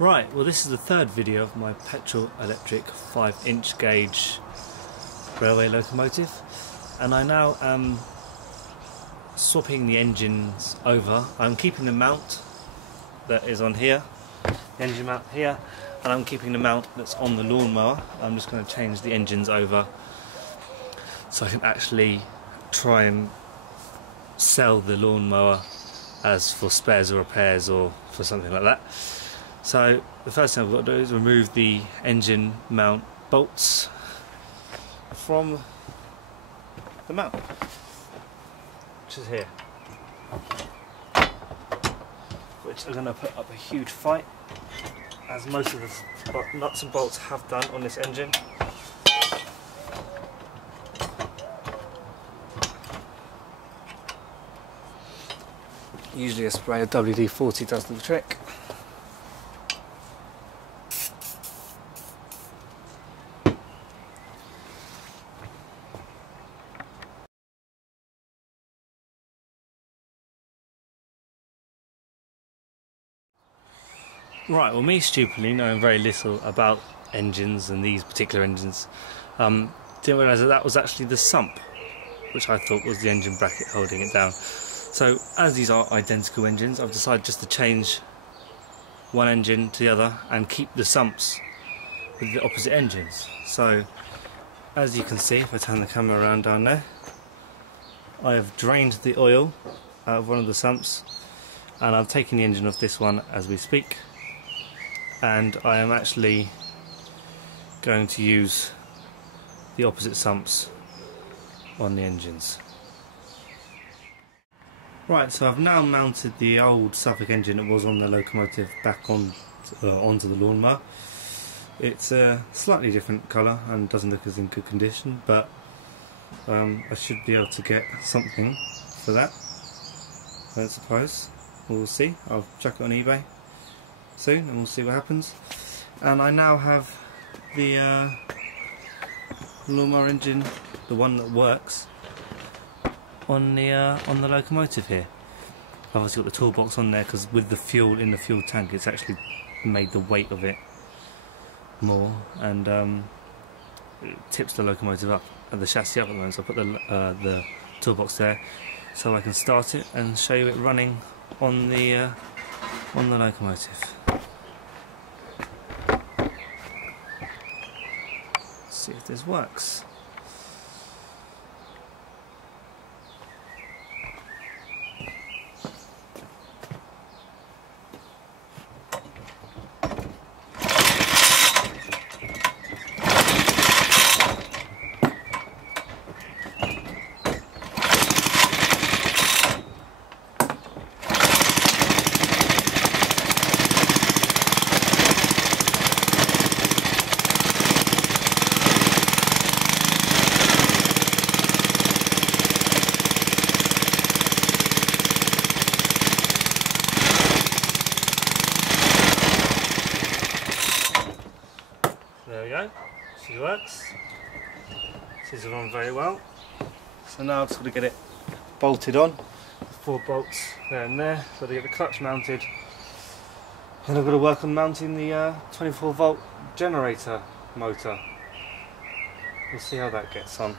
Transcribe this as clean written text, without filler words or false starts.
Right, well this is the third video of my petrol electric 5-inch gauge railway locomotive, and I now am swapping the engines over. I'm keeping the mount that is on here, the engine mount here, and I'm keeping the mount that's on the lawnmower. I'm just going to change the engines over so I can actually try and sell the lawnmower as for spares or repairs or for something like that. So the first thing I've got to do is remove the engine mount bolts from the mount, which is here, which are going to put up a huge fight, as most of the nuts and bolts have done on this engine. Usually a spray of WD-40 does the trick. Right, well, me stupidly knowing very little about engines and these particular engines, didn't realise that that was actually the sump, which I thought was the engine bracket holding it down. So as these are identical engines, I've decided just to change one engine to the other and keep the sumps with the opposite engines. So as you can see, if I turn the camera around down there, I have drained the oil out of one of the sumps, and I'm taking the engine off this one as we speak, and I am actually going to use the opposite sumps on the engines. Right, so I've now mounted the old Suffolk engine that was on the locomotive back on onto the lawnmower. It's a slightly different colour and doesn't look as in good condition, but I should be able to get something for that, I suppose. We'll see. I'll chuck it on eBay soon and we'll see what happens. And I now have the lawnmower engine, the one that works, on the locomotive here. I've obviously got the toolbox on there because with the fuel in the fuel tank, it's actually made the weight of it more, and it tips the locomotive up and the chassis up at the moment. So I put the toolbox there so I can start it and show you it running on the locomotive. Let's see if this works. There we go, she works. She's run very well. So now I've just got to get it bolted on. 4 bolts there and there. Got to get the clutch mounted. And I've got to work on mounting the 24 volt generator motor. We'll see how that gets on.